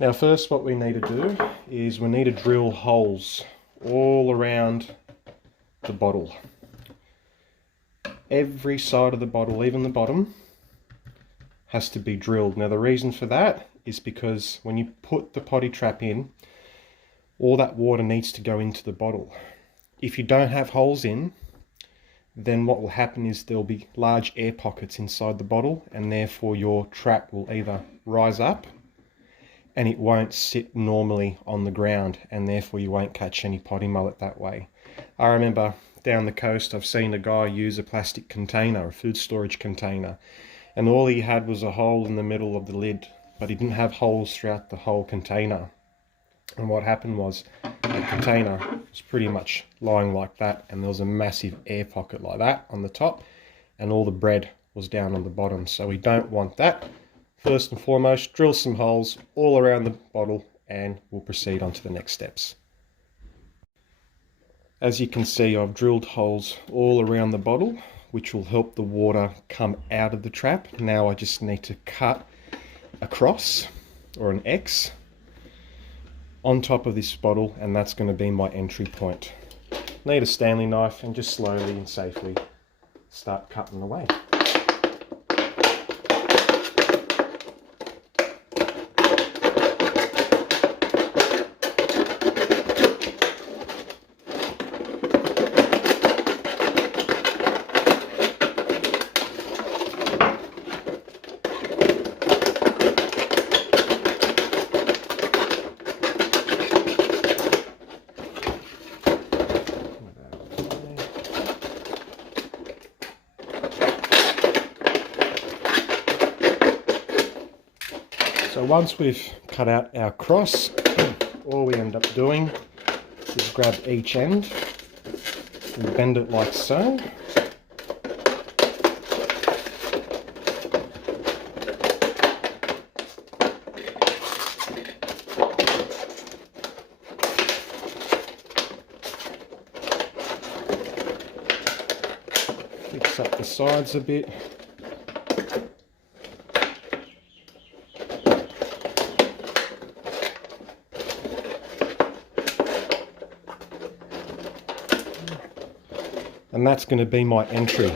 Now first what we need to do is we need to drill holes all around the bottle. Every side of the bottle, even the bottom, has to be drilled. Now the reason for that is because when you put the potty trap in, all that water needs to go into the bottle. If you don't have holes in, then what will happen is there'll be large air pockets inside the bottle, and therefore your trap will either rise up and it won't sit normally on the ground, and therefore you won't catch any potty mullet that way. I remember down the coast I've seen a guy use a plastic container, a food storage container, and all he had was a hole in the middle of the lid, but he didn't have holes throughout the whole container. And what happened was the container was pretty much lying like that, and there was a massive air pocket like that on the top, and all the bread was down on the bottom. So we don't want that. First and foremost, drill some holes all around the bottle and we'll proceed on to the next steps. As you can see, I've drilled holes all around the bottle, which will help the water come out of the trap. Now I just need to cut a cross or an X on top of this bottle, and that's going to be my entry point. Need a Stanley knife and just slowly and safely start cutting away. So once we've cut out our cross, all we end up doing is grab each end and bend it like so. Fix up the sides a bit. And that's going to be my entry.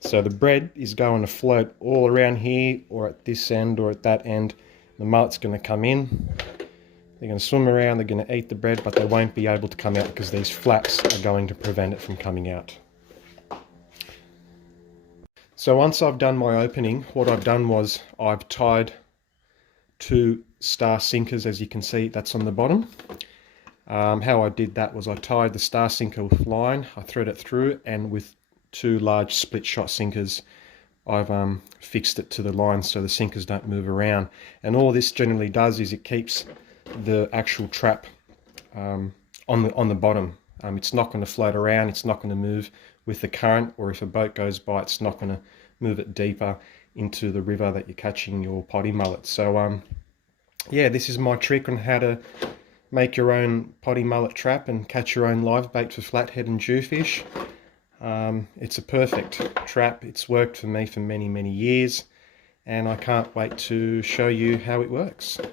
So the bread is going to float all around here, or at this end, or at that end. The mullet's going to come in. They're going to swim around, they're going to eat the bread, but they won't be able to come out because these flaps are going to prevent it from coming out. So once I've done my opening, what I've done was I've tied 2 star sinkers, as you can see, that's on the bottom. How I did that was I tied the star sinker with line, I thread it through, and with 2 large split shot sinkers I've fixed it to the line so the sinkers don't move around. And all this generally does is it keeps the actual trap on the bottom. It's not going to float around, it's not going to move with the current, or if a boat goes by it's not going to move it deeper into the river that you're catching your potty mullet. So yeah, this is my trick on how to make your own potty mullet trap and catch your own live bait for flathead and jewfish. It's a perfect trap. It's worked for me for many, many years, and I can't wait to show you how it works. If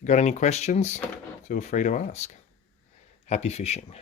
you've got any questions, feel free to ask. Happy fishing.